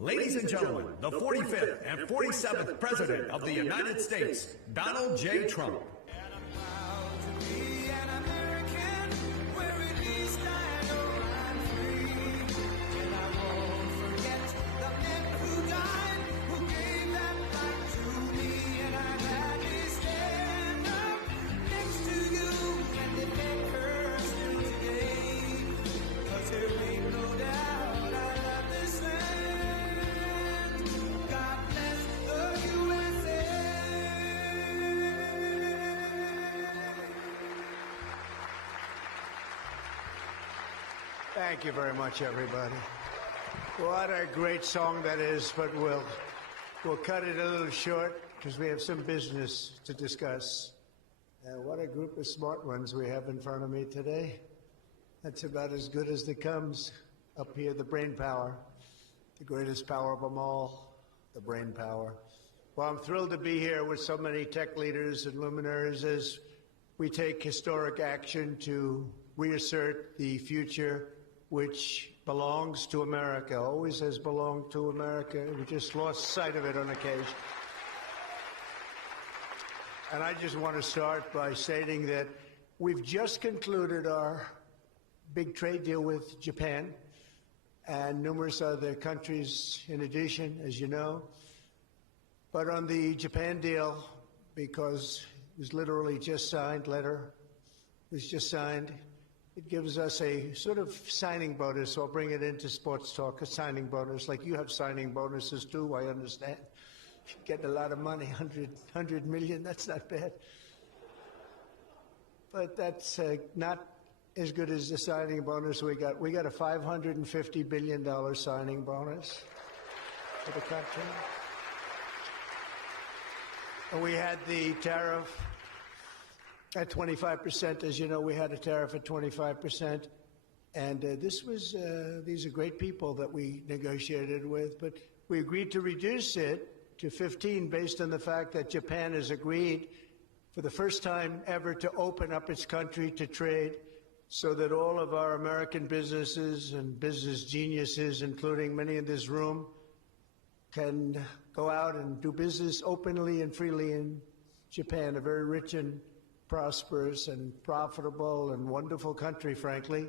Ladies and gentlemen, the 45th and 47th President of the United States, Donald J. Trump. Thank you very much, everybody. What a great song that is, but we'll cut it a little short because we have some business to discuss. What a group of smart ones we have in front of me today. That's about as good as it comes. Up here, the brain power, the greatest power of them all, the brain power. Well, I'm thrilled to be here with so many tech leaders and luminaries as we take historic action to reassert the future which belongs to America, always has belonged to America. We just lost sight of it on occasion. And I just want to start by stating that we've just concluded our big trade deal with Japan and numerous other countries in addition, as you know. But on the Japan deal, because it was literally just signed, it gives us a sort of signing bonus. So I'll bring it into sports talk, a signing bonus. Like you have signing bonuses too, I understand. Getting a lot of money, 100 million, that's not bad. But that's not as good as the signing bonus we got. We got a $550 billion signing bonus for the country. And we had the tariff at 25%. As you know, we had a tariff at 25%. And these are great people that we negotiated with, but we agreed to reduce it to 15 based on the fact that Japan has agreed for the first time ever to open up its country to trade so that all of our American businesses and business geniuses, including many in this room, can go out and do business openly and freely in Japan, a very rich and prosperous and profitable and wonderful country, frankly.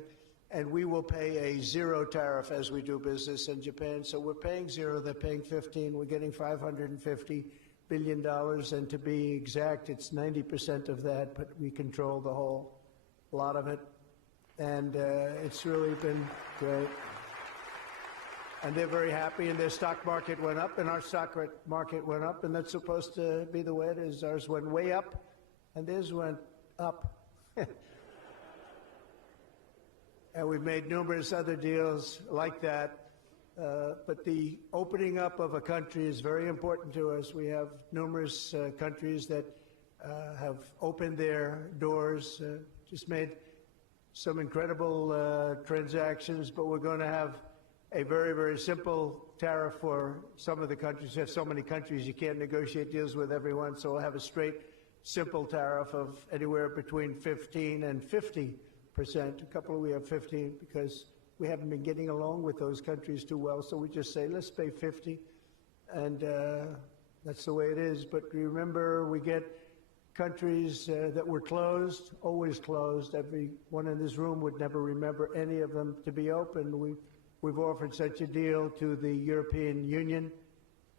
And we will pay a zero tariff as we do business in Japan. So we're paying zero, they're paying 15. We're getting $550 billion. And to be exact, it's 90% of that, but we control the whole lot of it. And it's really been great. And they're very happy, and their stock market went up, and our stock market went up, and that's supposed to be the way it is. Ours went way up, and theirs went up. And we've made numerous other deals like that. But the opening up of a country is very important to us. We have numerous countries that have opened their doors, just made some incredible transactions, but we're going to have a very, very simple tariff for some of the countries. You have so many countries, you can't negotiate deals with everyone, so we'll have a straight, simple tariff of anywhere between 15 and 50%. A couple we have 15 because we haven't been getting along with those countries too well, so we just say, let's pay 50, and that's the way it is. But remember, we get countries that were closed, always closed. Everyone in this room would never remember any of them to be open. We've offered such a deal to the European Union,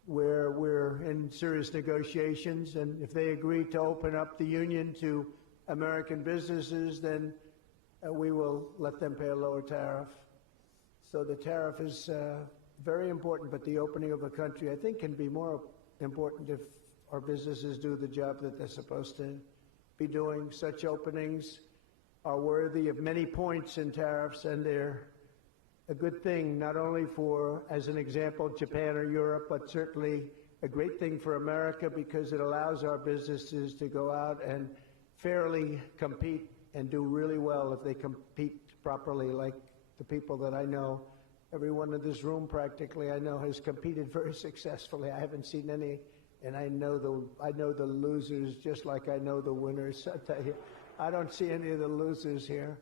where we're in serious negotiations, and if they agree to open up the union to American businesses, then we will let them pay a lower tariff. So the tariff is very important, but the opening of a country, I think, can be more important if our businesses do the job that they're supposed to be doing. Such openings are worthy of many points in tariffs, and they're a good thing, not only for, as an example, Japan or Europe, but certainly a great thing for America because it allows our businesses to go out and fairly compete and do really well if they compete properly, like the people that I know. Everyone in this room practically I know has competed very successfully. I haven't seen any, and I know the losers just like I know the winners. I tell you, I don't see any of the losers here.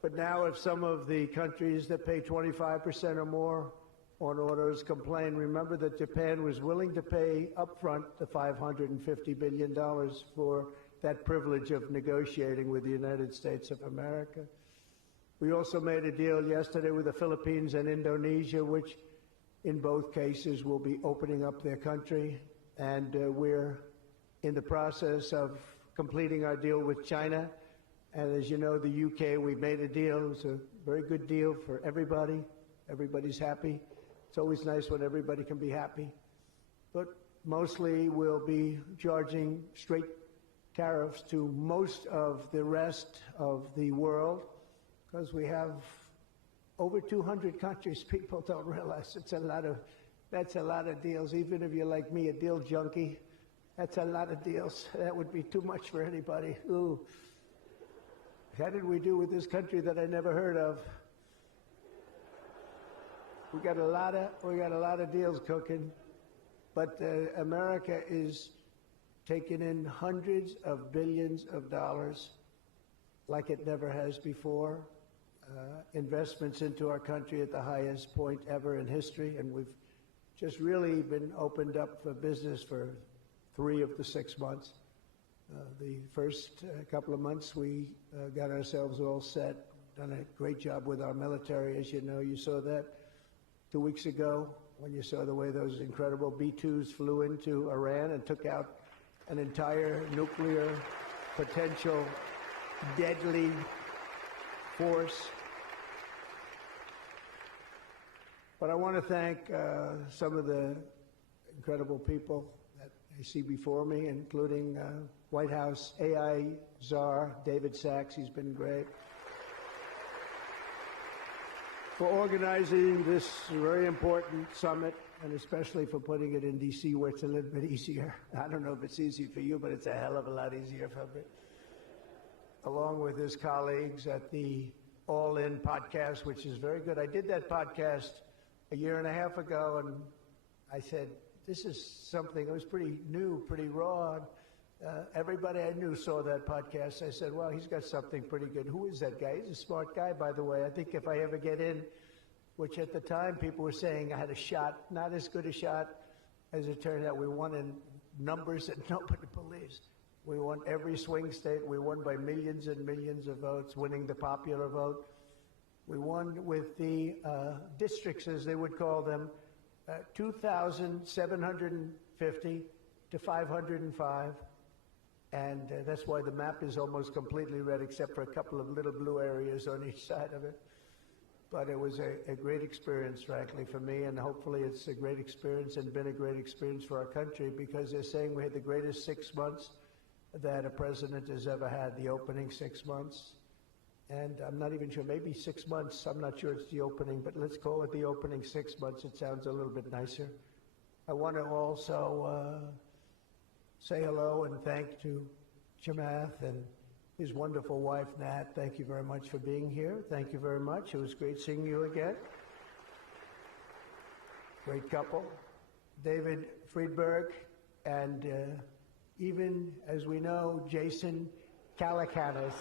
But now if some of the countries that pay 25% or more on orders complain. Remember that Japan was willing to pay upfront the $550 billion for that privilege of negotiating with the United States of America. We also made a deal yesterday with the Philippines and Indonesia, which in both cases will be opening up their country. And we're in the process of completing our deal with China. And as you know, the UK, we made a deal. It was a very good deal for everybody. Everybody's happy. It's always nice when everybody can be happy. But mostly we'll be charging straight tariffs to most of the rest of the world because we have over 200 countries. People don't realize that's a lot of deals. Even if you're like me, a deal junkie, that's a lot of deals. That would be too much for anybody. Ooh. How did we do with this country that I never heard of? We got a lot of deals cooking, but America is taking in hundreds of billions of dollars like it never has before. Investments into our country at the highest point ever in history, and we've just really been opened up for business for 3 of the 6 months. The first couple of months, we got ourselves all set, done a great job with our military. As you know, you saw that 2 weeks ago when you saw the way those incredible B-2s flew into Iran and took out an entire nuclear potential deadly force. But I want to thank some of the incredible people that I see before me, including White House AI czar David Sachs. He's been great for organizing this very important summit, and especially for putting it in D.C., where it's a little bit easier. I don't know if it's easy for you, but it's a hell of a lot easier for me. Along with his colleagues at the All In podcast, which is very good. I did that podcast a year and a half ago, and I said, this is something that was pretty new, pretty raw. Everybody I knew saw that podcast. I said, well, he's got something pretty good. Who is that guy? He's a smart guy, by the way. I think if I ever get in, which at the time people were saying I had a shot, not as good a shot as it turned out. We won in numbers that nobody believes. We won every swing state. We won by millions and millions of votes, winning the popular vote. We won with the districts, as they would call them, 2,750 to 505. And that's why the map is almost completely red, except for a couple of little blue areas on each side of it. But it was a great experience, frankly, for me, and hopefully it's a great experience and been a great experience for our country, because they're saying we had the greatest 6 months that a president has ever had, the opening 6 months. And I'm not even sure, maybe 6 months, I'm not sure it's the opening, but let's call it the opening 6 months. It sounds a little bit nicer. I want to also say hello and thank to Chamath and his wonderful wife, Nat. Thank you very much for being here. Thank you very much. It was great seeing you again. Great couple. David Friedberg and even, as we know, Jason Calacanis.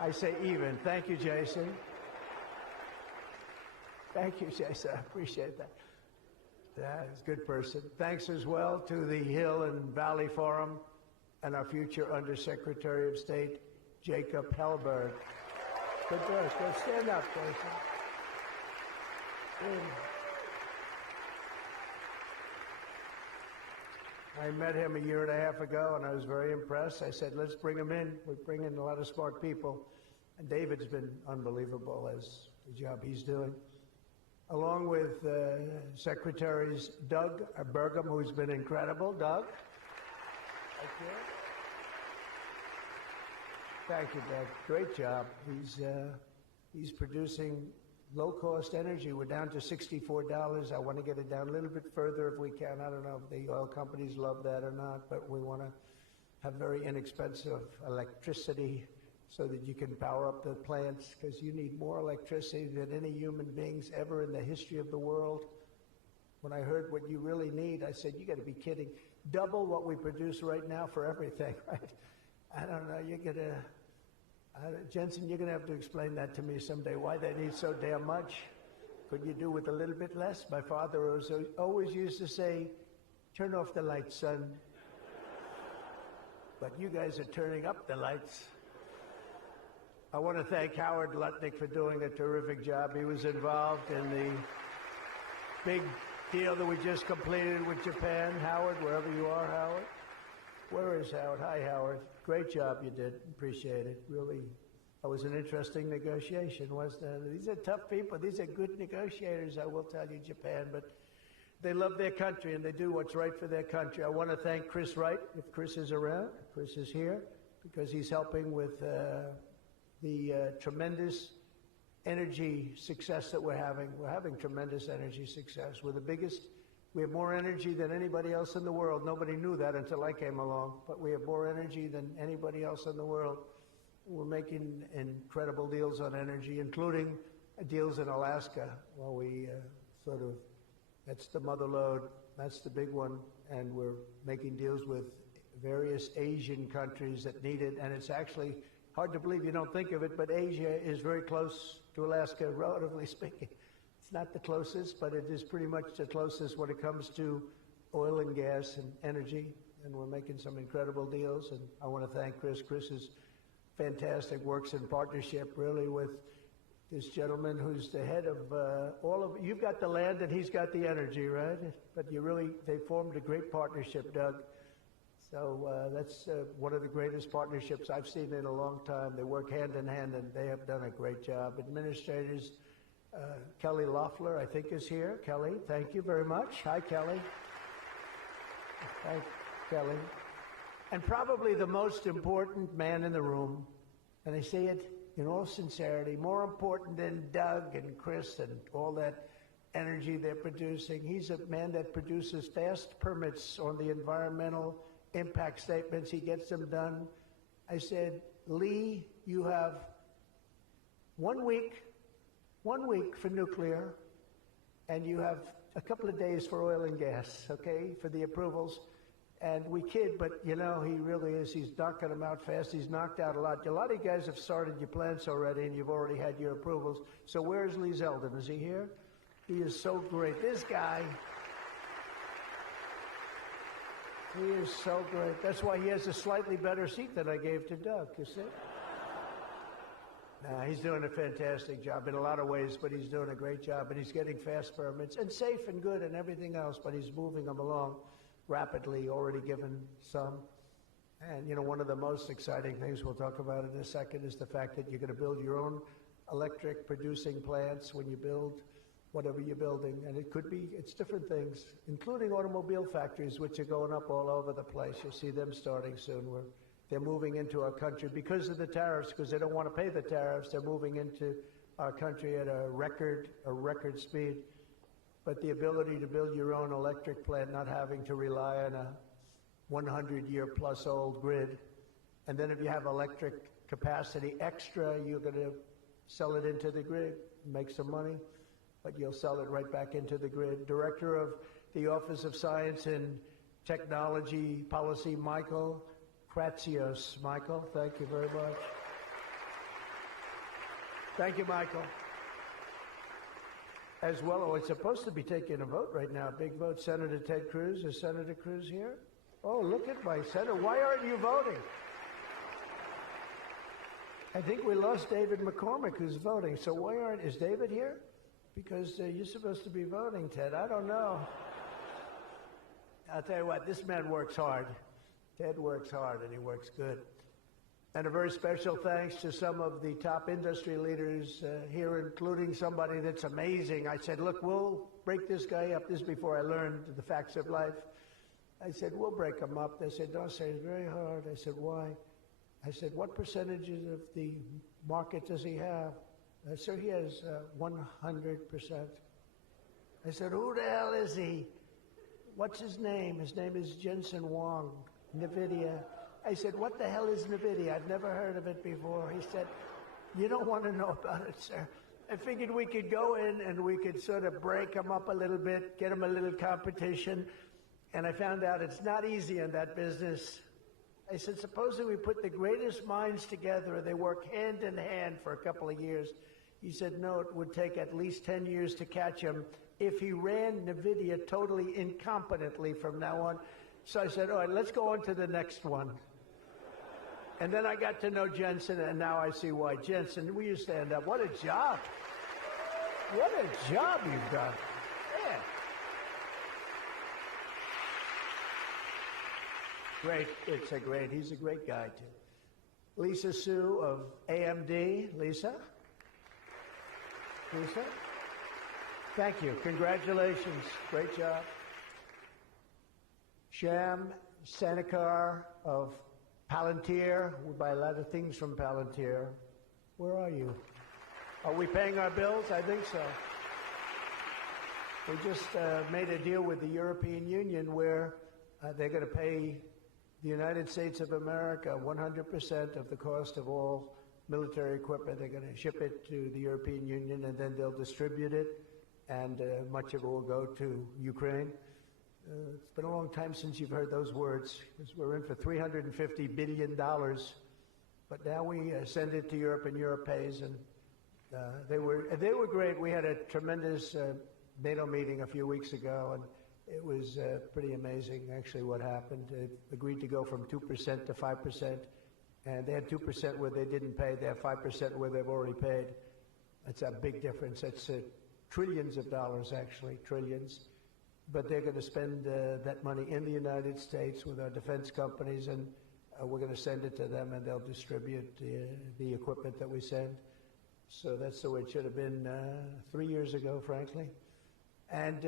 I say even. Thank you, Jason. Thank you, Jason. I appreciate that. Yeah, he's a good person. Thanks as well to the Hill and Valley Forum and our future Undersecretary of State, Jacob Hellberg. Good work. Go stand up, Jason. I met him a year and a half ago, and I was very impressed. I said, let's bring him in. We bring in a lot of smart people. And David's been unbelievable as the job he's doing. Along with Secretaries Doug Burgum, who's been incredible. Doug? Thank you. Thank you, Doug. Great job. He's producing low-cost energy. We're down to $64. I want to get it down a little bit further if we can. I don't know if the oil companies love that or not, but we want to have very inexpensive electricity so that you can power up the plants, because you need more electricity than any human beings ever in the history of the world. When I heard what you really need, I said, you got to be kidding. Double what we produce right now for everything, right? I don't know, Jensen, you're going to have to explain that to me someday, why they need so damn much. Could you do with a little bit less? My father always used to say, turn off the lights, son. But you guys are turning up the lights. I want to thank Howard Lutnick for doing a terrific job. He was involved in the big deal that we just completed with Japan. Howard, wherever you are, Howard. Where is Howard? Hi, Howard. Great job you did. Appreciate it. Really, that was an interesting negotiation, wasn't it? These are tough people. These are good negotiators, I will tell you, Japan. But they love their country, and they do what's right for their country. I want to thank Chris Wright, if Chris is around. Chris is here because he's helping with the tremendous energy success that we're having. We're having tremendous energy success. We're the biggest. We have more energy than anybody else in the world. Nobody knew that until I came along, but we have more energy than anybody else in the world. We're making incredible deals on energy, including deals in Alaska. Well, we that's the mother lode, that's the big one, and we're making deals with various Asian countries that need it, and it's actually hard to believe, you don't think of it, but Asia is very close to Alaska, relatively speaking. It's not the closest, but it is pretty much the closest when it comes to oil and gas and energy, and we're making some incredible deals, and I want to thank Chris. Chris is fantastic, works in partnership really with this gentleman who's the head of you've got the land and he's got the energy, right? But they formed a great partnership, Doug. So that's one of the greatest partnerships I've seen in a long time. They work hand in hand, and they have done a great job. Administrators, Kelly Loeffler, I think, is here. Kelly, thank you very much. Hi, Kelly. Hi, Kelly. And probably the most important man in the room, and I say it in all sincerity, more important than Doug and Chris and all that energy they're producing. He's a man that produces fast permits on the environmental impact statements. He gets them done. I said, Lee, you have 1 week for nuclear, and you have a couple of days for oil and gas, okay, for the approvals. And we kid, but you know, he really is. He's knocking them out fast. He's knocked out a lot. A lot of you guys have started your plants already, and you've already had your approvals. So where's Lee Zeldin? Is he here? He is so great. This guy, he is so great. That's why he has a slightly better seat than I gave to Doug, you see? He's doing a fantastic job in a lot of ways, but he's doing a great job, and he's getting fast permits, and safe and good and everything else, but he's moving them along rapidly, already given some. And, you know, one of the most exciting things we'll talk about in a second is the fact that you're going to build your own electric producing plants when you build whatever you're building. And it's different things, including automobile factories, which are going up all over the place. You'll see them starting soon. They're moving into our country because of the tariffs, because they don't want to pay the tariffs. They're moving into our country at a record speed. But the ability to build your own electric plant, not having to rely on a 100-year-plus old grid. And then if you have electric capacity extra, you're going to sell it into the grid, make some money, but you'll sell it right back into the grid. Director of the Office of Science and Technology Policy, Michael Kratsios. Michael, thank you very much. Thank you, Michael. As well, it's supposed to be taking a vote right now, a big vote. Senator Ted Cruz. Is Senator Cruz here? Oh, look at my senator. Why aren't you voting? I think we lost David McCormick, who's voting. So is David here? Because you're supposed to be voting, Ted. I don't know. I'll tell you what, this man works hard. Ted works hard, and he works good. And a very special thanks to some of the top industry leaders here, including somebody that's amazing. I said, look, we'll break this guy up. This is before I learned the facts of life. I said, we'll break him up. They said, don't say it's very hard. I said, why? I said, what percentages of the market does he have? So he has 100%. I said, who the hell is he? What's his name? His name is Jensen Huang, NVIDIA. I said, what the hell is NVIDIA? I've never heard of it before. He said, you don't want to know about it, sir. I figured we could go in and we could sort of break them up a little bit, get them a little competition. And I found out it's not easy in that business. I said, supposing we put the greatest minds together and they work hand in hand for a couple of years, He said, no, it would take at least 10 years to catch him if he ran NVIDIA totally incompetently from now on. So I said, all right, let's go on to the next one. And then I got to know Jensen, and now I see why. Jensen, will you stand up? What a job. What a job you've done. Yeah. Great. He's a great guy, too. Lisa Su of AMD. Lisa? Lisa? Thank you. Congratulations. Great job. Sham Sanakar of Palantir. We buy a lot of things from Palantir. Where are you? Are we paying our bills? I think so. We just made a deal with the European Union where they're going to pay the United States of America 100% of the cost of all military equipment. They're going to ship it to the European Union, and then they'll distribute it, and much of it will go to Ukraine. It's been a long time since you've heard those words, because we're in for $350 billion. But now we send it to Europe, and Europe pays, and they were great. We had a tremendous NATO meeting a few weeks ago, and it was pretty amazing, actually, what happened. They agreed to go from 2% to 5%, and they had 2% where they didn't pay. They have 5% where they've already paid. That's a big difference. That's trillions of dollars, actually, trillions. But they're going to spend that money in the United States with our defense companies, and we're going to send it to them, and they'll distribute the equipment that we send. So that's the way it should have been 3 years ago, frankly. And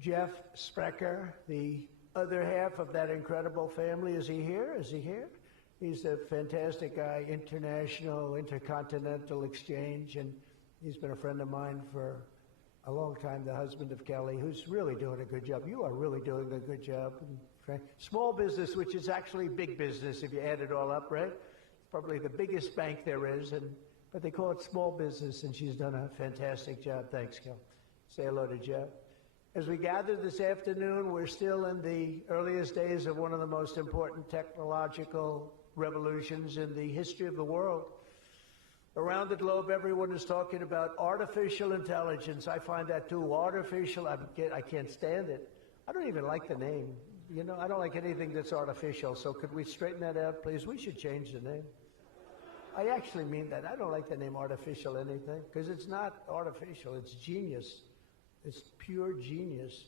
Jeff Sprecher, the other half of that incredible family, is he here? Is he here? He's a fantastic guy, international, intercontinental exchange, and he's been a friend of mine for a long time, the husband of Kelly, who's really doing a good job. You are really doing a good job. Small business, which is actually big business if you add it all up, right? It's probably the biggest bank there is, but they call it small business, and she's done a fantastic job. Thanks, Kel. Say hello to Jeff. As we gather this afternoon, we're still in the earliest days of one of the most important technological revolutions in the history of the world. Around the globe, everyone is talking about artificial intelligence. I find that too. Artificial, I can't stand it. I don't even like the name. You know, I don't like anything that's artificial. So could we straighten that out, please? We should change the name. I actually mean that. I don't like the name artificial anything, because it's not artificial. It's genius. It's pure genius.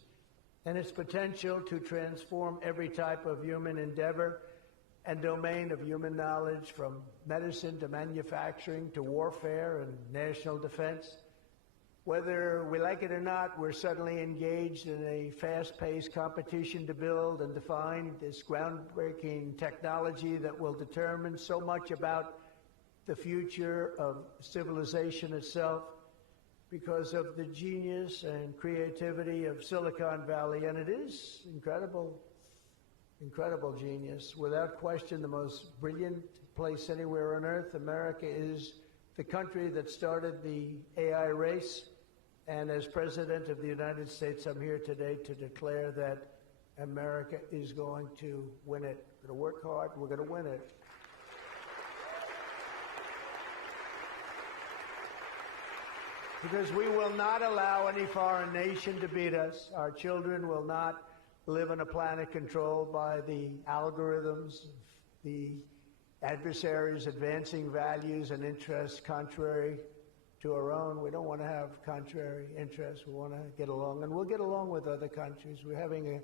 And its potential to transform every type of human endeavor and domain of human knowledge, from medicine to manufacturing to warfare and national defense. Whether we like it or not, we're suddenly engaged in a fast-paced competition to build and define this groundbreaking technology that will determine so much about the future of civilization itself, because of the genius and creativity of Silicon Valley. And it is incredible genius. Without question, the most brilliant place anywhere on earth. America is the country that started the AI race. And as President of the United States, I'm here today to declare that America is going to win it. We're going to work hard. We're going to win it. Because we will not allow any foreign nation to beat us. Our children will not live on a planet controlled by the algorithms, the adversaries advancing values and interests contrary to our own. We don't want to have contrary interests. We want to get along, and we'll get along with other countries. We're having a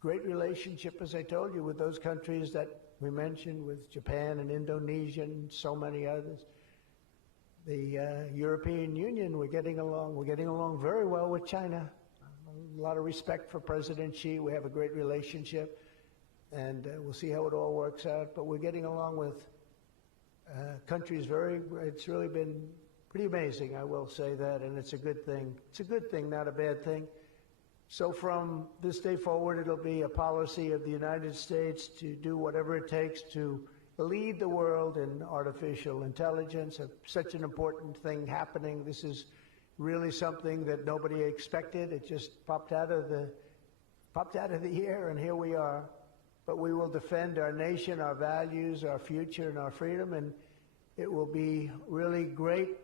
great relationship, as I told you, with those countries that we mentioned, with Japan and Indonesia and so many others. The European Union, we're getting along. We're getting along very well with China. A lot of respect for President Xi. We have a great relationship, and we'll see how it all works out. But we're getting along with countries it's really been pretty amazing, I will say that, and it's a good thing. It's a good thing, not a bad thing. So from this day forward, it'll be a policy of the United States to do whatever it takes to lead the world in artificial intelligence. Such an important thing happening. This is really something that nobody expected. It just popped out of the air, and here we are. But we will defend our nation, our values, our future, and our freedom, and it will be really great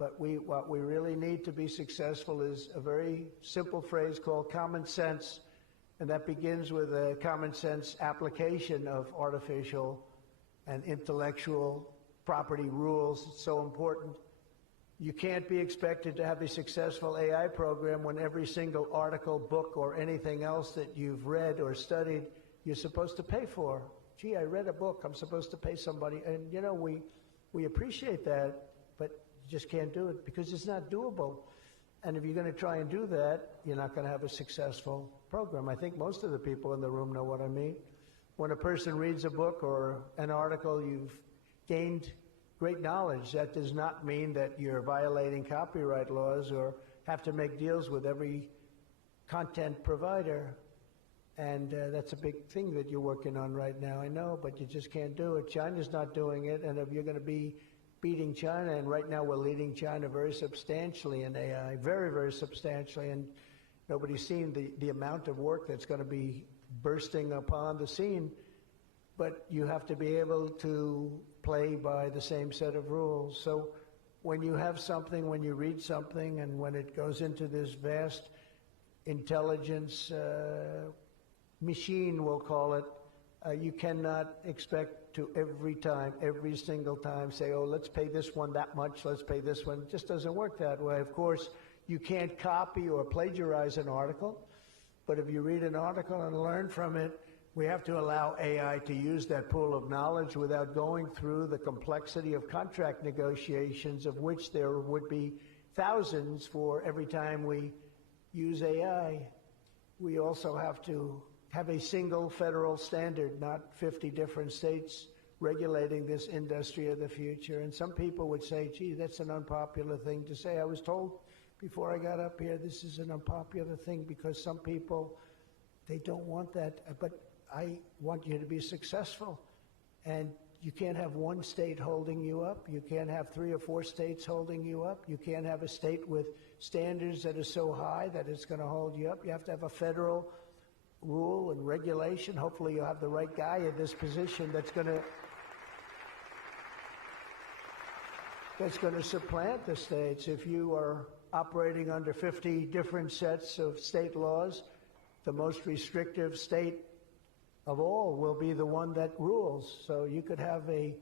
But what we really need to be successful is a very simple phrase called common sense, and that begins with a common sense application of artificial and intellectual property rules. It's so important. You can't be expected to have a successful AI program when every single article, book, or anything else that you've read or studied, you're supposed to pay for. Gee, I read a book, I'm supposed to pay somebody. And, you know, we appreciate that, but you just can't do it because it's not doable. And if you're going to try and do that, you're not going to have a successful program. I think most of the people in the room know what I mean. When a person reads a book or an article, you've gained great knowledge. That does not mean that you're violating copyright laws or have to make deals with every content provider. And that's a big thing that you're working on right now, I know, but you just can't do it. China's not doing it, and if you're going to be beating China, and right now we're leading China very substantially in AI, very, very substantially, and nobody's seen the amount of work that's going to be bursting upon the scene, but you have to be able to play by the same set of rules. So when you have something, when you read something, and when it goes into this vast intelligence machine, we'll call it, you cannot expect to every single time say, oh, let's pay this one that much, let's pay this one. It just doesn't work that way. Of course, you can't copy or plagiarize an article, but if you read an article and learn from it, we have to allow AI to use that pool of knowledge without going through the complexity of contract negotiations, of which there would be thousands for every time we use AI. We also have to have a single federal standard, not 50 different states regulating this industry of the future. And some people would say, gee, that's an unpopular thing to say. I was told before I got up here, this is an unpopular thing because some people, they don't want that. But I want you to be successful. And you can't have one state holding you up. You can't have 3 or 4 states holding you up. You can't have a state with standards that are so high that it's going to hold you up. You have to have a federal rule and regulation. Hopefully you'll have the right guy in this position that's going to supplant the states. If you are operating under 50 different sets of state laws, the most restrictive state of all will be the one that rules. So you could have a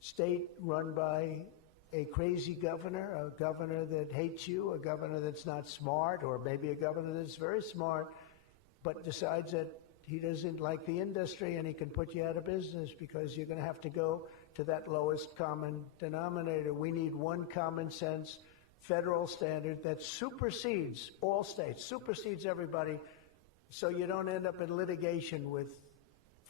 state run by a crazy governor, a governor that hates you, a governor that's not smart, or maybe a governor that's very smart, but decides that he doesn't like the industry and he can put you out of business because you're going to have to go to that lowest common denominator. We need one common sense federal standard that supersedes all states, supersedes everybody, so you don't end up in litigation with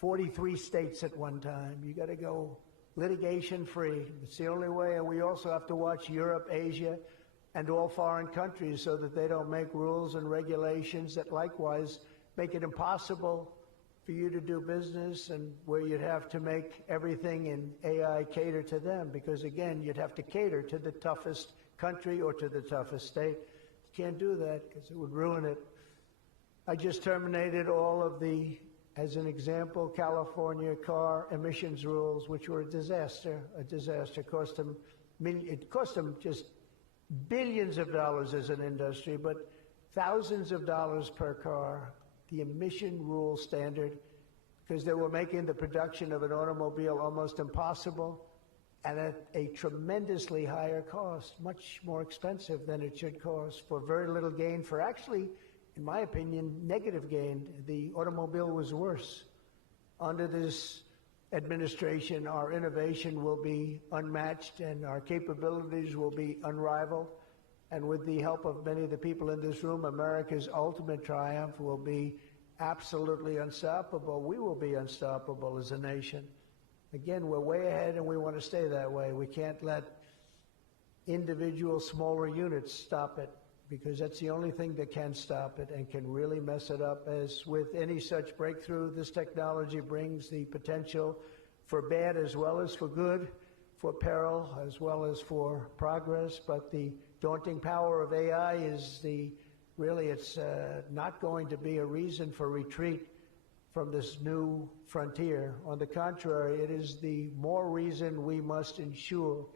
43 states at one time. You got to go litigation free. It's the only way. And we also have to watch Europe, Asia, and all foreign countries so that they don't make rules and regulations that likewise make it impossible for you to do business, and where you'd have to make everything in AI cater to them, because again, you'd have to cater to the toughest country or to the toughest state. You can't do that because it would ruin it. I just terminated all of the, as an example, California car emissions rules, which were a disaster. It cost them just billions of dollars as an industry, but thousands of dollars per car. The emission rule standard, because they were making the production of an automobile almost impossible and at a tremendously higher cost, much more expensive than it should cost, for very little gain, for actually, in my opinion, negative gain. The automobile was worse. Under this administration, our innovation will be unmatched and our capabilities will be unrivaled. And with the help of many of the people in this room, America's ultimate triumph will be absolutely unstoppable. We will be unstoppable as a nation. Again, we're way ahead and we want to stay that way. We can't let individual smaller units stop it, because that's the only thing that can stop it and can really mess it up. As with any such breakthrough, this technology brings the potential for bad as well as for good, for peril as well as for progress. But the daunting power of AI is it's not going to be a reason for retreat from this new frontier. On the contrary, it is the more reason we must ensure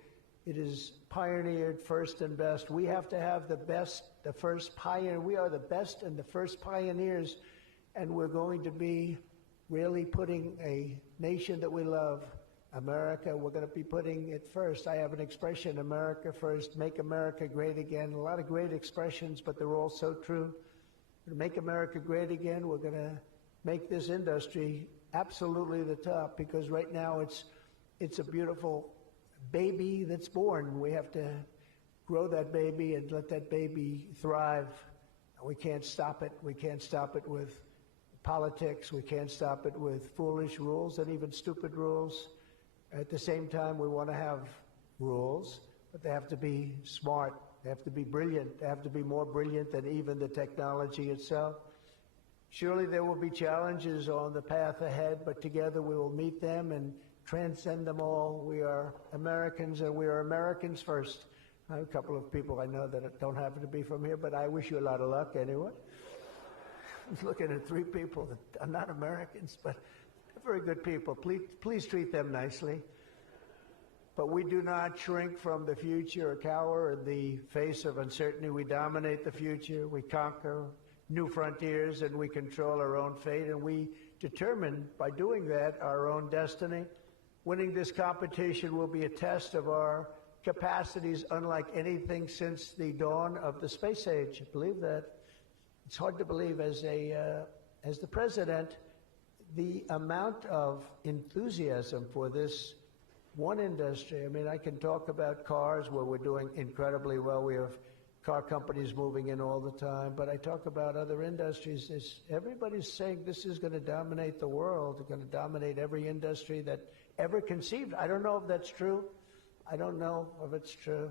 It is pioneered first and best. We have to have the best, the first pioneer. We are the best and the first pioneers, and we're going to be really putting a nation that we love, America, we're going to be putting it first. I have an expression, America first, make America great again. A lot of great expressions, but they're all so true. To make America great again, we're going to make this industry absolutely the top, because right now it's a beautiful baby that's born. We have to grow that baby and let that baby thrive. We can't stop it. We can't stop it with politics. We can't stop it with foolish rules and even stupid rules. At the same time, we want to have rules, but they have to be smart. They have to be brilliant. They have to be more brilliant than even the technology itself. Surely there will be challenges on the path ahead, but together we will meet them and transcend them all. We are Americans, and we are Americans first. I have a couple of people I know that don't happen to be from here, but I wish you a lot of luck anyway. I was looking at 3 people that are not Americans, but they're very good people. Please treat them nicely. But we do not shrink from the future or cower in the face of uncertainty. We dominate the future. We conquer new frontiers, and we control our own fate, and we determine by doing that our own destiny. Winning this competition will be a test of our capacities unlike anything since the dawn of the space age. I believe that. It's hard to believe as the president, the amount of enthusiasm for this one industry. I mean, I can talk about cars where we're doing incredibly well. We have car companies moving in all the time, but I talk about other industries. Everybody's saying this is going to dominate the world. It's going to dominate every industry that ever conceived. I don't know if that's true. I don't know if it's true,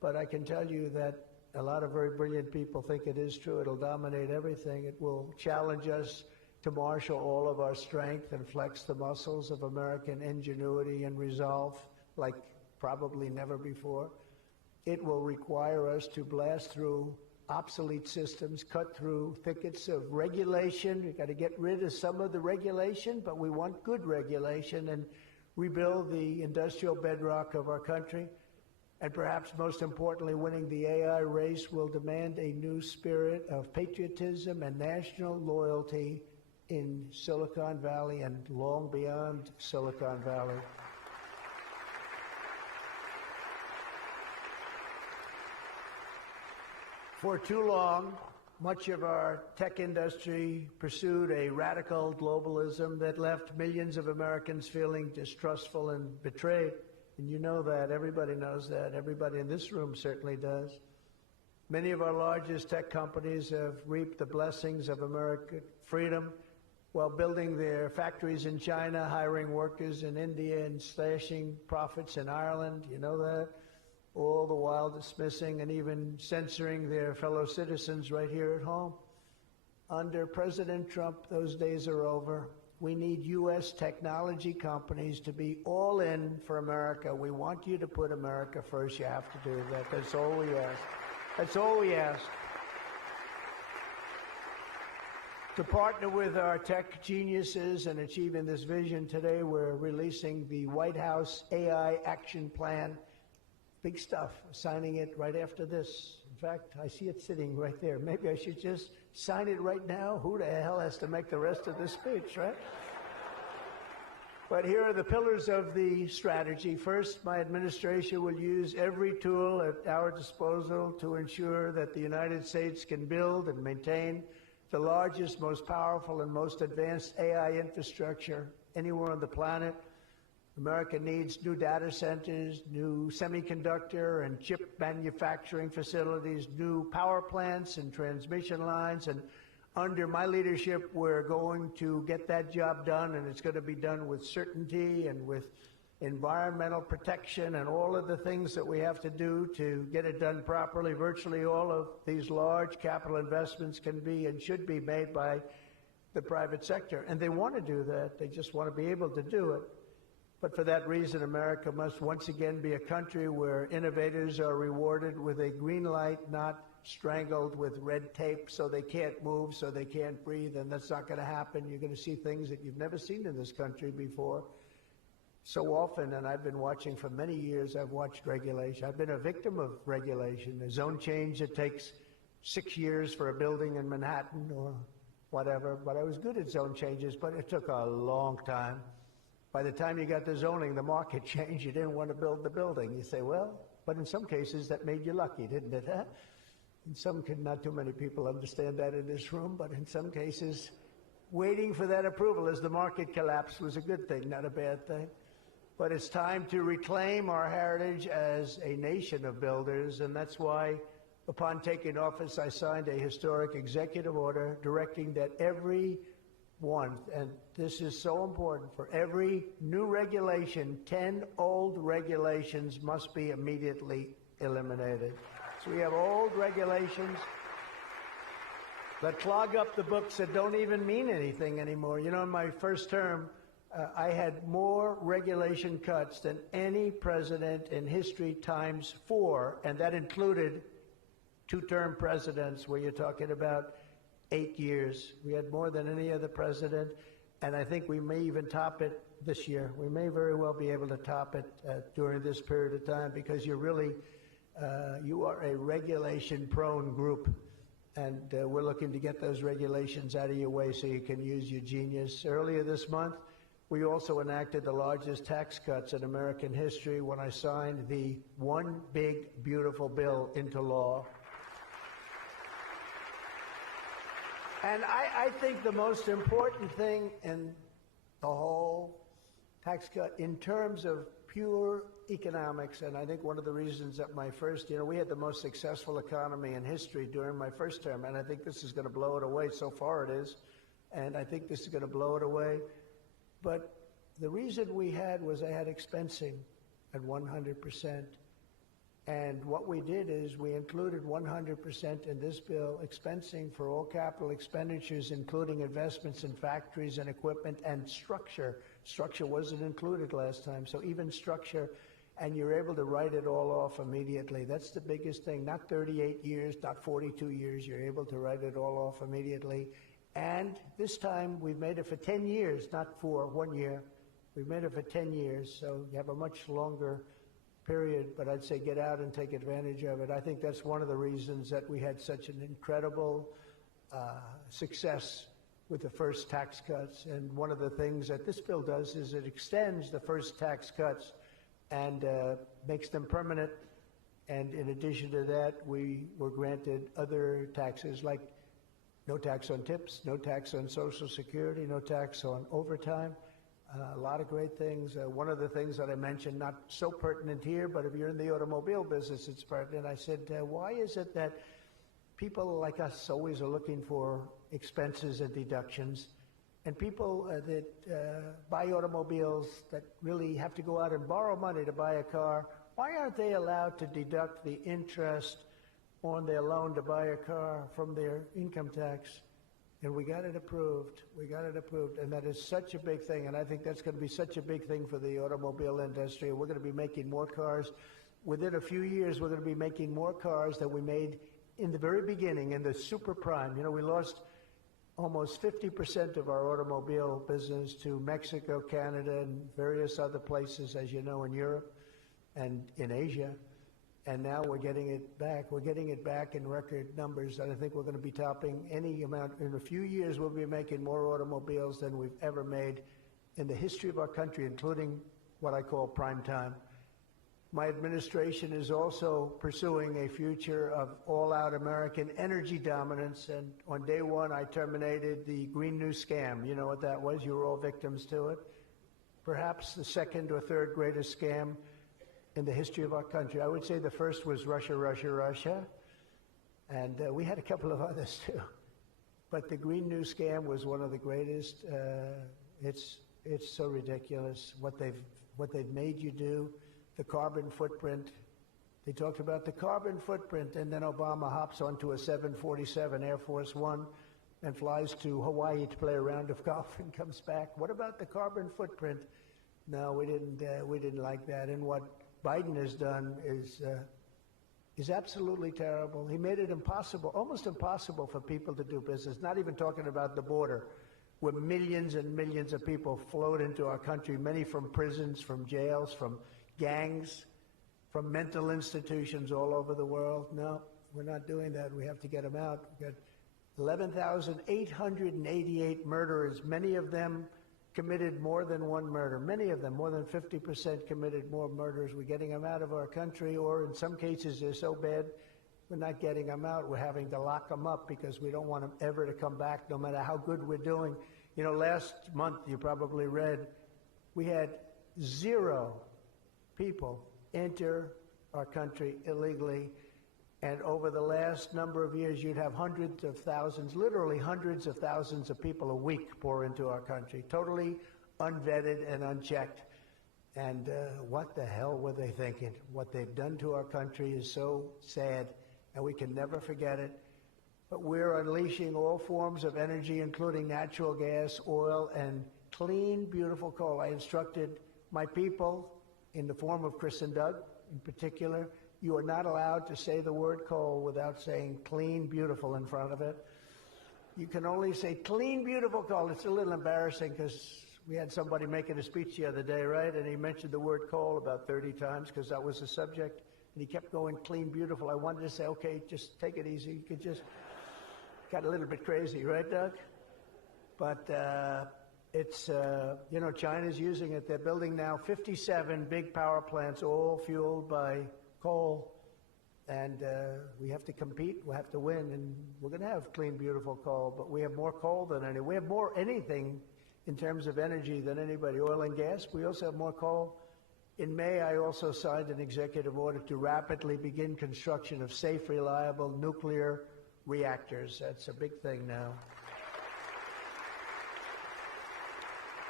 but I can tell you that a lot of very brilliant people think it is true. It'll dominate everything. It will challenge us to marshal all of our strength and flex the muscles of American ingenuity and resolve like probably never before. It will require us to blast through obsolete systems, cut through thickets of regulation. We've got to get rid of some of the regulation, but we want good regulation and rebuild the industrial bedrock of our country. And perhaps most importantly, winning the AI race will demand a new spirit of patriotism and national loyalty in Silicon Valley and long beyond Silicon Valley. For too long, much of our tech industry pursued a radical globalism that left millions of Americans feeling distrustful and betrayed. And you know that. Everybody knows that. Everybody in this room certainly does. Many of our largest tech companies have reaped the blessings of American freedom while building their factories in China, hiring workers in India, and slashing profits in Ireland. You know that? All the while dismissing and even censoring their fellow citizens right here at home. Under President Trump, those days are over. We need U.S. technology companies to be all in for America. We want you to put America first. You have to do that. That's all we ask. That's all we ask. To partner with our tech geniuses in achieving this vision today, we're releasing the White House AI Action Plan. Big stuff. Signing it right after this. In fact, I see it sitting right there. Maybe I should just sign it right now. Who the hell has to make the rest of this speech, right? But here are the pillars of the strategy. First, my administration will use every tool at our disposal to ensure that the United States can build and maintain the largest, most powerful, and most advanced AI infrastructure anywhere on the planet. America needs new data centers, new semiconductor and chip manufacturing facilities, new power plants and transmission lines. And under my leadership, we're going to get that job done, and it's going to be done with certainty and with environmental protection and all of the things that we have to do to get it done properly. Virtually all of these large capital investments can be and should be made by the private sector. And they want to do that. They just want to be able to do it. But for that reason, America must once again be a country where innovators are rewarded with a green light, not strangled with red tape so they can't move, so they can't breathe, and that's not going to happen. You're going to see things that you've never seen in this country before. So often, and I've been watching for many years, I've watched regulation. I've been a victim of regulation. A zone change that takes 6 years for a building in Manhattan or whatever. But I was good at zone changes, but it took a long time. By the time you got the zoning, the market changed. You didn't want to build the building. You say, well, but in some cases that made you lucky, didn't it? Huh? In some cases, not too many people understand that in this room, but in some cases, waiting for that approval as the market collapsed was a good thing, not a bad thing. But it's time to reclaim our heritage as a nation of builders, and that's why, upon taking office, I signed a historic executive order directing that every one, and this is so important, for every new regulation, 10 old regulations must be immediately eliminated. So we have old regulations that clog up the books that don't even mean anything anymore. You know, in my first term, I had more regulation cuts than any president in history times 4, and that included 2-term presidents where you're talking about 8 years. We had more than any other president, and I think we may even top it this year. We may very well be able to top it during this period of time because you're really, you are a regulation-prone group, and we're looking to get those regulations out of your way so you can use your genius. Earlier this month, we also enacted the largest tax cuts in American history when I signed the One Big Beautiful Bill into law. And I think the most important thing in the whole tax cut, in terms of pure economics, and I think one of the reasons that my first, we had the most successful economy in history during my first term, and I think this is going to blow it away. So far it is, and I think this is going to blow it away. But the reason we had was I had expensing at 100%. And what we did is we included 100% in this bill, expensing for all capital expenditures, including investments in factories and equipment and structure. Structure wasn't included last time, so even structure, and you're able to write it all off immediately. That's the biggest thing, not 38 years, not 42 years. You're able to write it all off immediately. And this time, we've made it for 10 years, not for 1 year. We've made it for 10 years, so you have a much longer period, but I'd say get out and take advantage of it. I think that's one of the reasons that we had such an incredible success with the first tax cuts. And one of the things that this bill does is it extends the first tax cuts and makes them permanent. And in addition to that, we were granted other taxes like no tax on tips, no tax on Social Security, no tax on overtime. A lot of great things. One of the things that I mentioned, not so pertinent here, but if you're in the automobile business, it's pertinent. I said, why is it that people like us always are looking for expenses and deductions, and people that buy automobiles that really have to go out and borrow money to buy a car, why aren't they allowed to deduct the interest on their loan to buy a car from their income tax? And we got it approved. We got it approved. And that is such a big thing. And I think that's going to be such a big thing for the automobile industry. We're going to be making more cars. Within a few years, we're going to be making more cars than we made in the very beginning, in the super prime. We lost almost 50% of our automobile business to Mexico, Canada, and various other places, as you know, in Europe and in Asia. And now we're getting it back. We're getting it back in record numbers, and I think we're going to be topping any amount. In a few years, we'll be making more automobiles than we've ever made in the history of our country, including what I call prime time. My administration is also pursuing a future of all-out American energy dominance, and on day one, I terminated the Green New Scam. You know what that was? You were all victims to it. Perhaps the second or third greatest scam in the history of our country. I would say the first was Russia, Russia, Russia, and we had a couple of others too. But the Green New Scam was one of the greatest. It's so ridiculous what they've made you do. The carbon footprint. They talked about the carbon footprint, and then Obama hops onto a 747 Air Force One and flies to Hawaii to play a round of golf and comes back. What about the carbon footprint? No, we didn't like that. And what Biden has done is absolutely terrible. He made it impossible, almost impossible for people to do business, not even talking about the border. where millions and millions of people flowed into our country, many from prisons, from jails, from gangs, from mental institutions all over the world. No, we're not doing that. We have to get them out. We've got 11,888 murderers, many of them committed more than one murder. Many of them, more than 50%, committed more murders. We're getting them out of our country, or in some cases they're so bad, we're not getting them out. We're having to lock them up because we don't want them ever to come back, no matter how good we're doing. You know, last month, you probably read, we had 0 people enter our country illegally. And over the last number of years, you'd have hundreds of thousands, literally hundreds of thousands of people a week pour into our country, totally unvetted and unchecked. And what the hell were they thinking? What they've done to our country is so sad, and we can never forget it. But we're unleashing all forms of energy, including natural gas, oil, and clean, beautiful coal. I instructed my people, in the form of Chris and Doug in particular, you are not allowed to say the word coal without saying clean, beautiful in front of it. You can only say clean, beautiful coal. It's a little embarrassing because we had somebody making a speech the other day, right? And he mentioned the word coal about 30 times because that was the subject. And he kept going clean, beautiful. I wanted to say, okay, just take it easy. You could just, got a little bit crazy, right, Doug? But it's, you know, China's using it. They're building now 57 big power plants, all fueled by coal, and we have to compete, we have to win, and we're going to have clean, beautiful coal, but we have more coal than any. We have more anything in terms of energy than anybody. Oil and gas, we also have more coal. In May, I also signed an executive order to rapidly begin construction of safe, reliable nuclear reactors. That's a big thing now.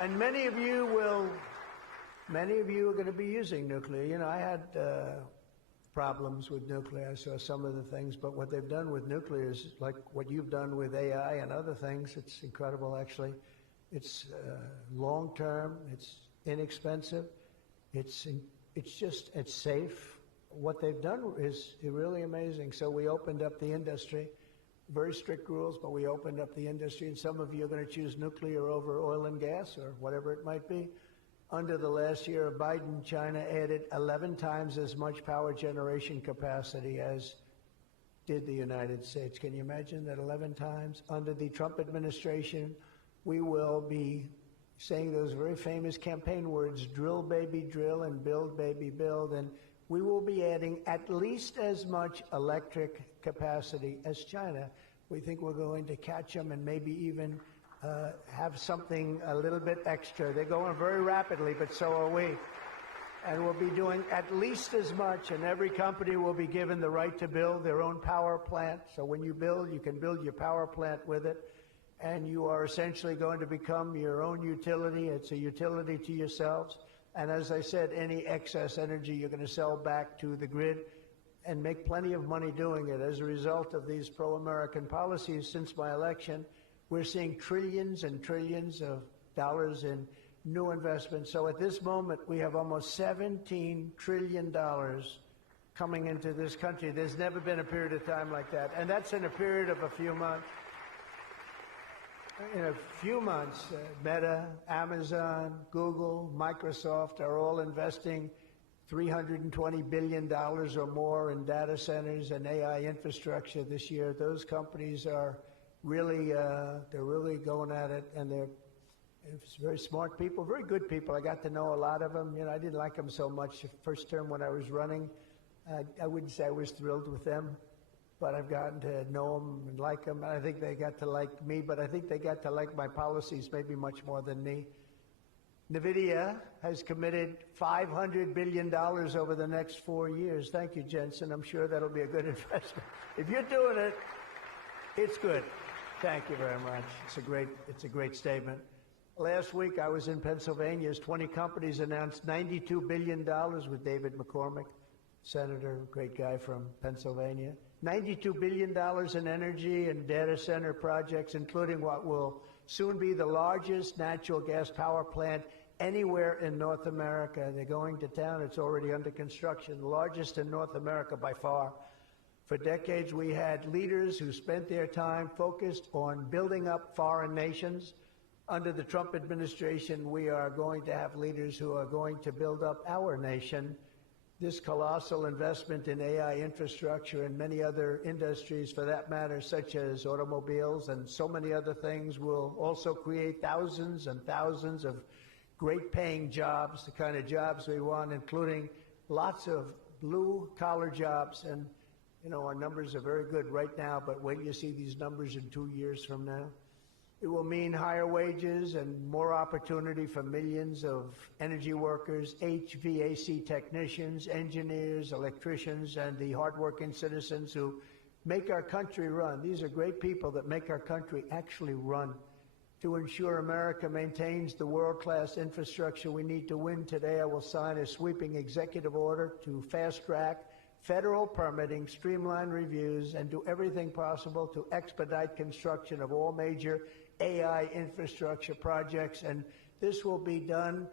And many of you are going to be using nuclear. You know, I had problems with nuclear. I saw some of the things, but what they've done with nuclear is like what you've done with AI and other things. It's incredible, actually. It's long-term. It's inexpensive. It's safe. What they've done is really amazing. So we opened up the industry. Very strict rules, but we opened up the industry, and some of you are going to choose nuclear over oil and gas or whatever it might be. Under the last year of Biden, China added 11 times as much power generation capacity as did the United States. Can you imagine that 11 times? Under the Trump administration, we will be saying those very famous campaign words, drill, baby, drill, and build, baby, build, and we will be adding at least as much electric capacity as China. We think we're going to catch them and maybe even have something a little bit extra. They're going very rapidly, but so are we. And we'll be doing at least as much, and every company will be given the right to build their own power plant. So when you build, you can build your power plant with it, and you are essentially going to become your own utility. It's a utility to yourselves. And as I said, any excess energy you're going to sell back to the grid and make plenty of money doing it. As a result of these pro-American policies since my election, we're seeing trillions and trillions of dollars in new investments. So at this moment, we have almost $17 trillion coming into this country. There's never been a period of time like that. And that's in a period of a few months. In a few months, Meta, Amazon, Google, Microsoft are all investing $320 billion or more in data centers and AI infrastructure this year. Those companies are really, they're really going at it, and they're very smart people, very good people. I got to know a lot of them. You know, I didn't like them so much the first term when I was running. I wouldn't say I was thrilled with them, but I've gotten to know them and like them. And I think they got to like me, but I think they got to like my policies maybe much more than me. NVIDIA has committed $500 billion over the next 4 years. Thank you, Jensen. I'm sure that'll be a good investment. If you're doing it, it's good. Thank you very much. It's a great statement. Last week, I was in Pennsylvania as 20 companies announced $92 billion with David McCormick, senator, great guy from Pennsylvania. $92 billion in energy and data center projects, including what will soon be the largest natural gas power plant anywhere in North America. They're going to town. It's already under construction, the largest in North America by far. For decades, we had leaders who spent their time focused on building up foreign nations, Under the Trump administration, we are going to have leaders who are going to build up our nation. This colossal investment in AI infrastructure and many other industries, for that matter, such as automobiles and so many other things, will also create thousands and thousands of great-paying jobs, the kind of jobs we want, including lots of blue-collar jobs. And, you know, our numbers are very good right now, but wait till you see these numbers in 2 years from now. It will mean higher wages and more opportunity for millions of energy workers, HVAC technicians, engineers, electricians, and the hardworking citizens who make our country run. These are great people that make our country actually run. To ensure America maintains the world-class infrastructure we need to win today, I will sign a sweeping executive order to fast-track federal permitting, streamline reviews, and do everything possible to expedite construction of all major AI infrastructure projects. And this will be done.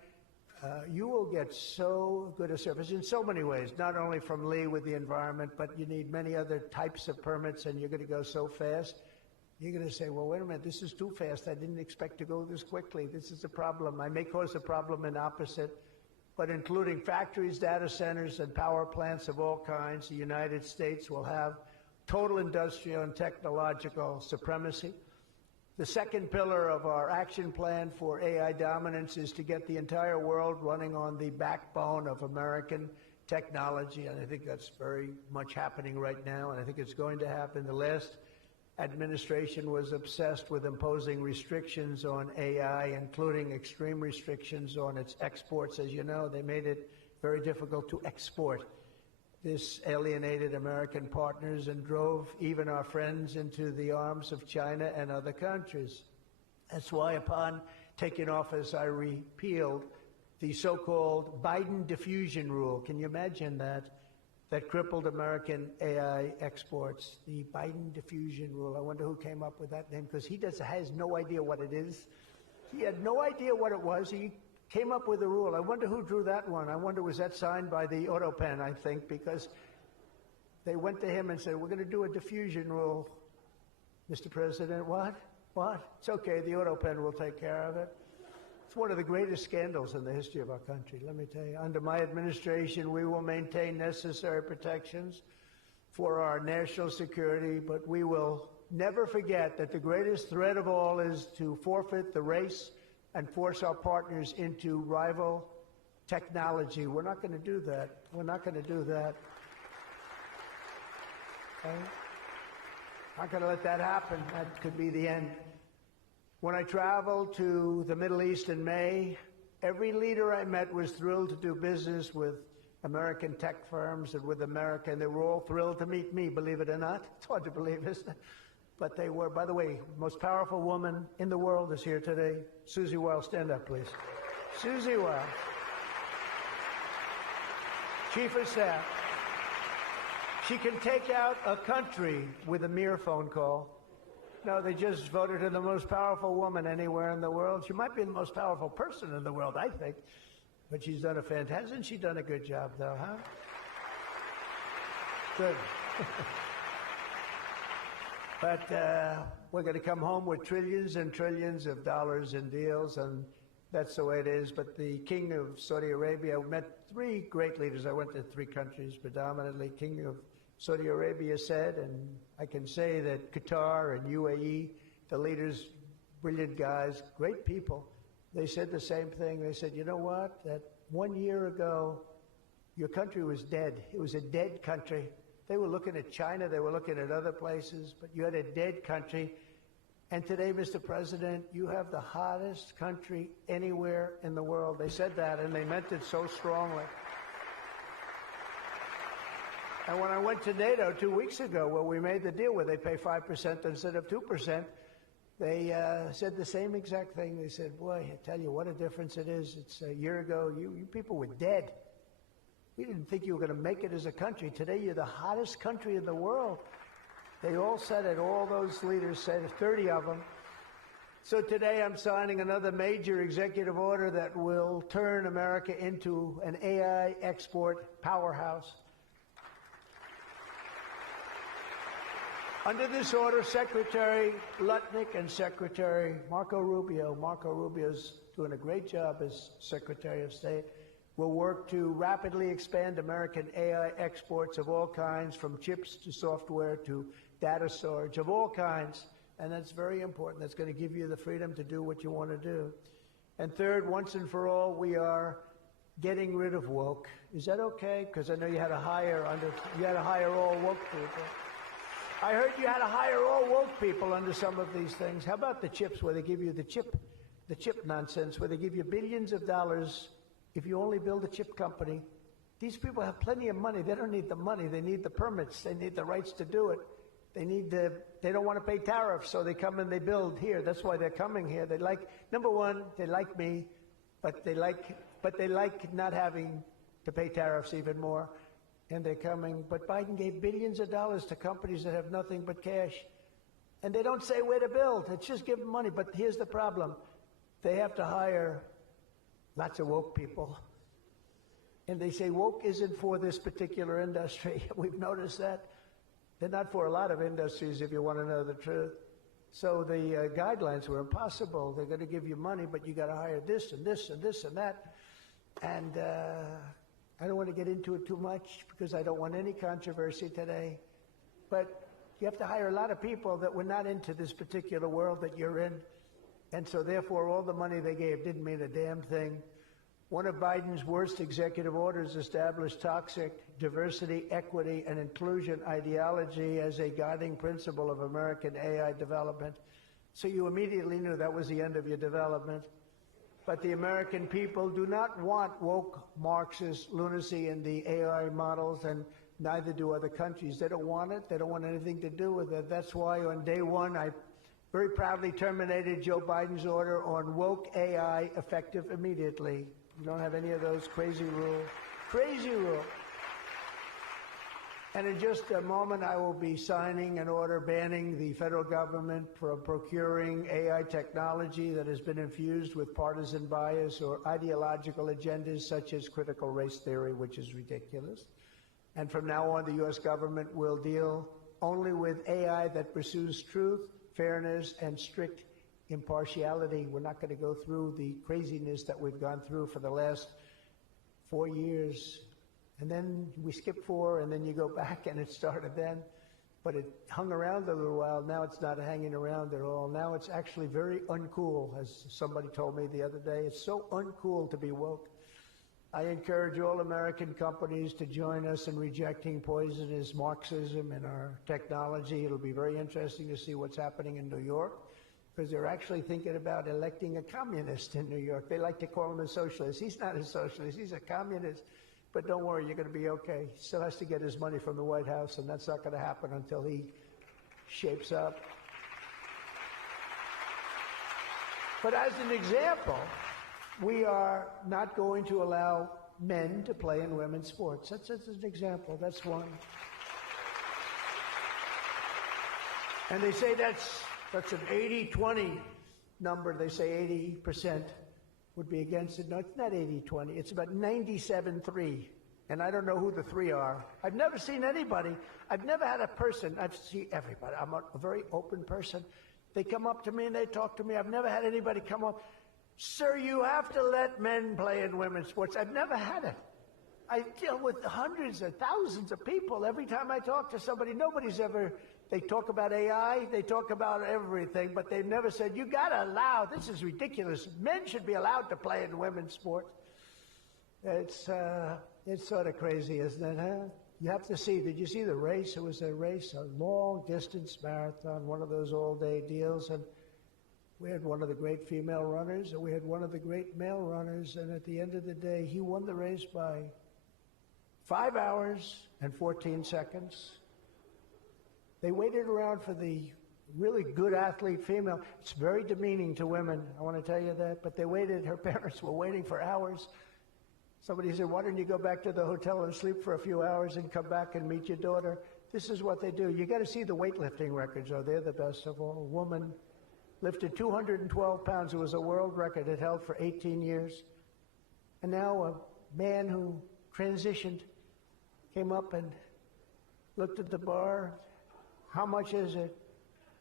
You will get so good a service in so many ways, not only from Lee with the environment, but you need many other types of permits, and you're going to go so fast. You're going to say, well, wait a minute, this is too fast. I didn't expect to go this quickly. This is a problem. I may cause a problem in opposite, but including factories, data centers, and power plants of all kinds, the United States will have total industrial and technological supremacy. The second pillar of our action plan for AI dominance is to get the entire world running on the backbone of American technology, and I think that's very much happening right now, and I think it's going to happen. The last administration was obsessed with imposing restrictions on AI, including extreme restrictions on its exports. As you know, they made it very difficult to export. This alienated American partners and drove even our friends into the arms of China and other countries. That's why upon taking office, I repealed the so-called Biden diffusion rule. Can you imagine that? That crippled American AI exports, the Biden diffusion rule. I wonder who came up with that name, because he has no idea what it is. He had no idea what it was. He came up with a rule. I wonder who drew that one. I wonder, was that signed by the Autopen, I think, because they went to him and said, we're going to do a diffusion rule. Mr. President, what? What? It's okay, the Autopen will take care of it. It's one of the greatest scandals in the history of our country, let me tell you. Under my administration, we will maintain necessary protections for our national security, but we will never forget that the greatest threat of all is to forfeit the race and force our partners into rival technology. We're not going to do that. We're not going to do that. Okay? Not going to let that happen. That could be the end. When I traveled to the Middle East in May, every leader I met was thrilled to do business with American tech firms and with America, and they were all thrilled to meet me, believe it or not. It's hard to believe, isn't it? But they were. By the way, the most powerful woman in the world is here today. Susie Wiles, stand up, please. Susie Wiles, Chief of Staff. She can take out a country with a mere phone call. No, they just voted her the most powerful woman anywhere in the world. She might be the most powerful person in the world, I think. But she's done a fantastic, hasn't she done a good job, though, huh? Good. But we're going to come home with trillions and trillions of dollars in deals, and that's the way it is. But the King of Saudi Arabia, I met three great leaders. I went to three countries predominantly. King of Saudi Arabia said, and I can say that Qatar and UAE, the leaders, brilliant guys, great people, they said the same thing. They said, you know what, that 1 year ago, your country was dead. It was a dead country. They were looking at China, they were looking at other places, but you had a dead country. And today, Mr. President, you have the hottest country anywhere in the world. They said that, and they meant it so strongly. And when I went to NATO 2 weeks ago, where we made the deal where they pay 5% instead of 2%, they said the same exact thing. They said, boy, I tell you what a difference it is. It's a year ago, you people were dead. We didn't think you were going to make it as a country. Today, you're the hottest country in the world. They all said it. All those leaders said it, 30 of them. So today, I'm signing another major executive order that will turn America into an AI export powerhouse. Under this order, Secretary Lutnick and Secretary Marco Rubio's doing a great job as Secretary of State, will work to rapidly expand American AI exports of all kinds, from chips to software to data storage of all kinds. And that's very important. That's going to give you the freedom to do what you want to do. And third, once and for all, we are getting rid of woke. Is that okay? Because I know you had to hire all woke people. I heard you had to hire all woke people under some of these things. How about the chips, where they give you the chip nonsense, where they give you billions of dollars if you only build a chip company? These people have plenty of money. They don't need the money. They need the permits. They need the rights to do it. They don't want to pay tariffs, so they come and they build here. That's why they're coming here. They like, number one, they like me, but they like not having to pay tariffs even more. And they're coming. But Biden gave billions of dollars to companies that have nothing but cash. And they don't say where to build. It's just give them money. But here's the problem. They have to hire lots of woke people. And they say woke isn't for this particular industry. We've noticed that. They're not for a lot of industries, if you want to know the truth. So the guidelines were impossible. They're going to give you money, but you got to hire this and this and this and that. And I don't want to get into it too much because I don't want any controversy today. But you have to hire a lot of people that were not into this particular world that you're in. And so therefore, all the money they gave didn't mean a damn thing. One of Biden's worst executive orders established toxic diversity, equity, and inclusion ideology as a guiding principle of American AI development. So you immediately knew that was the end of your development. But the American people do not want woke Marxist lunacy in the AI models, and neither do other countries. They don't want it. They don't want anything to do with it. That's why on day one, I very proudly terminated Joe Biden's order on woke AI, effective immediately. You don't have any of those crazy rules. Crazy rules. And in just a moment, I will be signing an order banning the federal government from procuring AI technology that has been infused with partisan bias or ideological agendas such as critical race theory, which is ridiculous. And from now on, the U.S. government will deal only with AI that pursues truth, fairness, and strict impartiality. We're not going to go through the craziness that we've gone through for the last 4 years. And then we skip 4, and then you go back, and it started then. But it hung around a little while. Now it's not hanging around at all. Now it's actually very uncool, as somebody told me the other day. It's so uncool to be woke. I encourage all American companies to join us in rejecting poisonous Marxism in our technology. It'll be very interesting to see what's happening in New York, because they're actually thinking about electing a communist in New York. They like to call him a socialist. He's not a socialist. He's a communist. But don't worry, you're going to be okay. He still has to get his money from the White House, and that's not going to happen until he shapes up. But as an example, we are not going to allow men to play in women's sports. That's an example. That's one. And they say that's an 80-20 number. They say 80% would be against it. No, it's not 80-20. It's about 97-3. And I don't know who the 3 are. I've never seen anybody. I've never had a person. I've seen everybody. I'm a very open person. They come up to me and they talk to me. I've never had anybody come up, sir, you have to let men play in women's sports. I've never had it. I deal with hundreds of thousands of people. Every time I talk to somebody, nobody's ever, they talk about AI, they talk about everything, but they've never said, you got to allow, this is ridiculous. Men should be allowed to play in women's sports. It's sort of crazy, isn't it, huh? You have to see, did you see the race? It was a race, a long-distance marathon, one of those all-day deals, and we had one of the great female runners, and we had one of the great male runners, and at the end of the day, he won the race by 5 hours and 14 seconds. They waited around for the really good athlete female. It's very demeaning to women, I want to tell you that, but they waited, her parents were waiting for hours. Somebody said, why don't you go back to the hotel and sleep for a few hours and come back and meet your daughter? This is what they do. You got to see the weightlifting records, they're the best of all. A woman lifted 212 pounds. It was a world record it held for 18 years. And now a man who transitioned came up and looked at the bar, How much is it?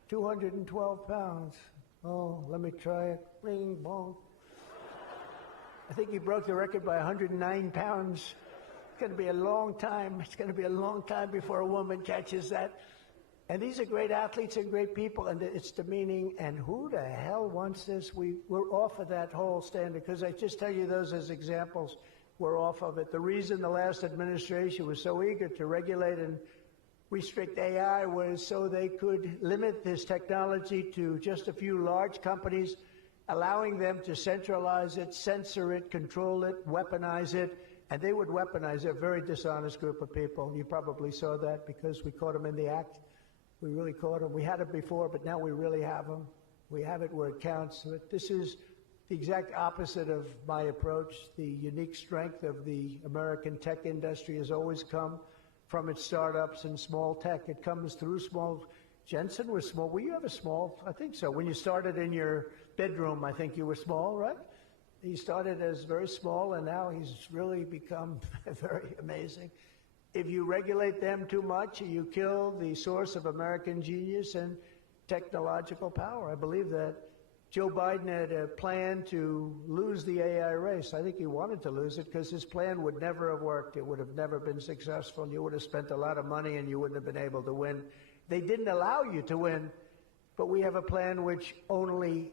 212 pounds. Oh, let me try it. Bing, bong. I think he broke the record by 109 pounds. It's going to be a long time. It's going to be a long time before a woman catches that. And these are great athletes and great people, and it's demeaning. And who the hell wants this? We're off of that whole standard, because I just tell you those as examples. We're off of it. The reason the last administration was so eager to regulate and restrict AI was so they could limit this technology to just a few large companies, allowing them to centralize it, censor it, control it, weaponize it. And they would weaponize it. A very dishonest group of people. You probably saw that because we caught them in the act. We really caught them. We had it before, but now we really have them. We have it where it counts. But this is the exact opposite of my approach. The unique strength of the American tech industry has always come from its startups and small tech. It comes through small. Jensen was small. Were you ever small? I think so. When you started in your bedroom, I think you were small, right? He started as very small, and now he's really become very amazing. If you regulate them too much, you kill the source of American genius and technological power. I believe that. Joe Biden had a plan to lose the AI race. I think he wanted to lose it because his plan would never have worked. It would have never been successful. You would have spent a lot of money and you wouldn't have been able to win. They didn't allow you to win, but we have a plan which only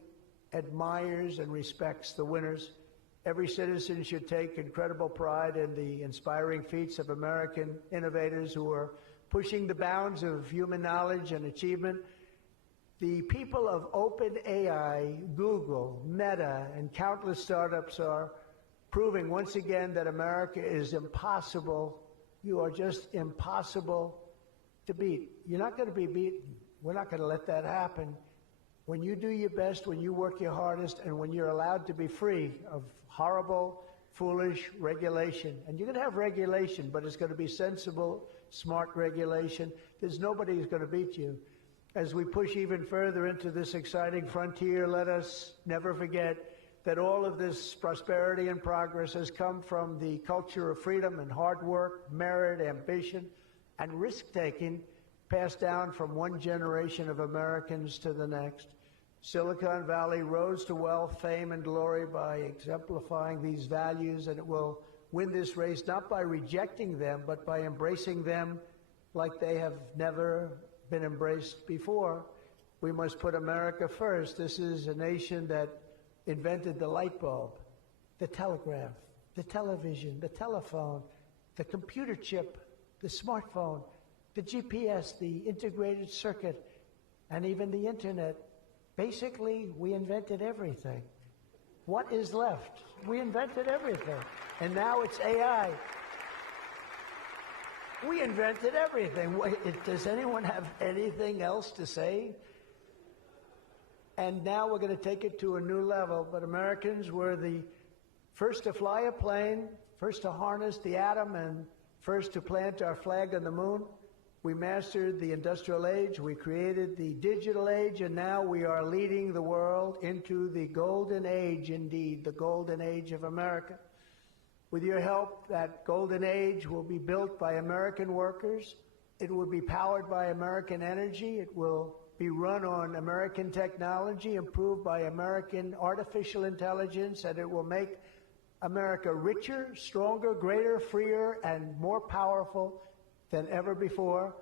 admires and respects the winners. Every citizen should take incredible pride in the inspiring feats of American innovators who are pushing the bounds of human knowledge and achievement. The people of OpenAI, Google, Meta, and countless startups are proving once again that America is impossible. You are just impossible to beat. You're not going to be beaten. We're not going to let that happen. When you do your best, when you work your hardest, and when you're allowed to be free of horrible, foolish regulation. And you're going to have regulation, but it's going to be sensible, smart regulation. There's nobody who's going to beat you. As we push even further into this exciting frontier, let us never forget that all of this prosperity and progress has come from the culture of freedom and hard work, merit, ambition, and risk-taking passed down from one generation of Americans to the next. Silicon Valley rose to wealth, fame, and glory by exemplifying these values, and it will win this race not by rejecting them, but by embracing them like they have never been embraced before. We must put America first. This is a nation that invented the light bulb, the telegraph, the television, the telephone, the computer chip, the smartphone, the GPS, the integrated circuit, and even the internet. Basically, we invented everything. What is left? We invented everything. And now it's AI. We invented everything. Does anyone have anything else to say? And now we're going to take it to a new level. But Americans were the first to fly a plane, first to harness the atom, and first to plant our flag on the moon. We mastered the industrial age, we created the digital age, and now we are leading the world into the golden age, indeed, the golden age of America. With your help, that golden age will be built by American workers. It will be powered by American energy. It will be run on American technology, improved by American artificial intelligence, and it will make America richer, stronger, greater, freer, and more powerful than ever before.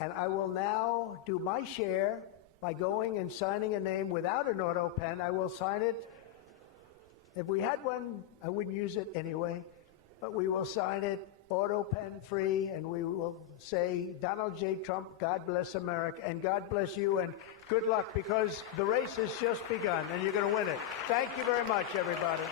And I will now do my share by going and signing a name without an auto pen. I will sign it. If we had one, I wouldn't use it anyway, but we will sign it auto pen free, and we will say, Donald J. Trump, God bless America, and God bless you, and good luck, because the race has just begun, and you're going to win it. Thank you very much, everybody.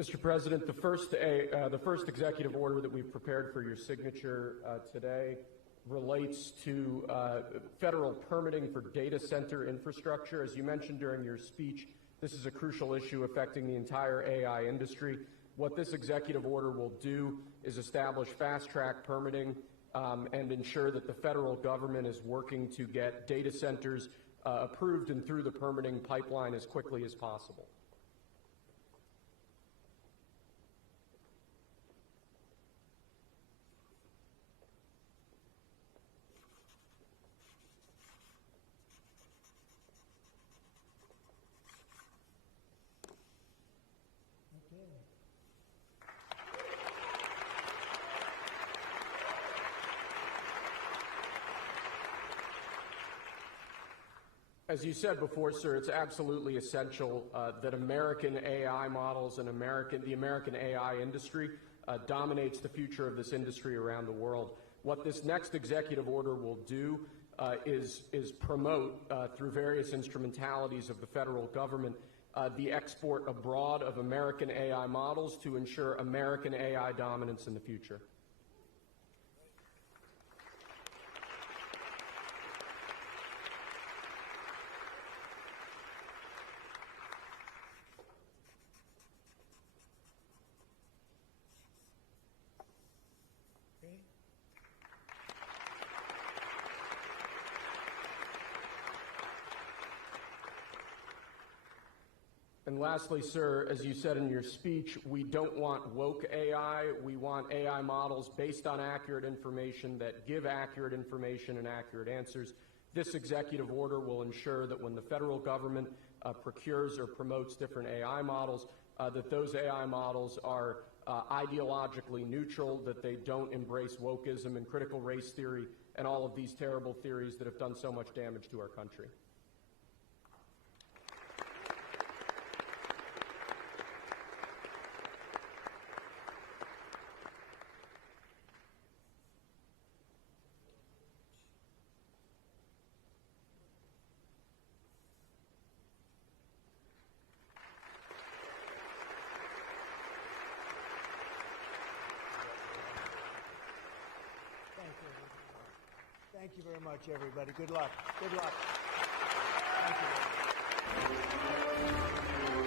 Mr. President, the first executive order that we've prepared for your signature today relates to federal permitting for data center infrastructure. As you mentioned during your speech, this is a crucial issue affecting the entire AI industry. What this executive order will do is establish fast-track permitting and ensure that the federal government is working to get data centers approved and through the permitting pipeline as quickly as possible. As you said before, sir, it's absolutely essential that American AI models and the American AI industry dominates the future of this industry around the world. What this next executive order will do is promote, through various instrumentalities of the federal government, the export abroad of American AI models to ensure American AI dominance in the future. And lastly, sir, as you said in your speech, we don't want woke AI. We want AI models based on accurate information that give accurate information and accurate answers. This executive order will ensure that when the federal government procures or promotes different AI models, that those AI models are ideologically neutral, that they don't embrace wokeism and critical race theory and all of these terrible theories that have done so much damage to our country. Thank you very much, everybody. Good luck. Good luck. Thank you.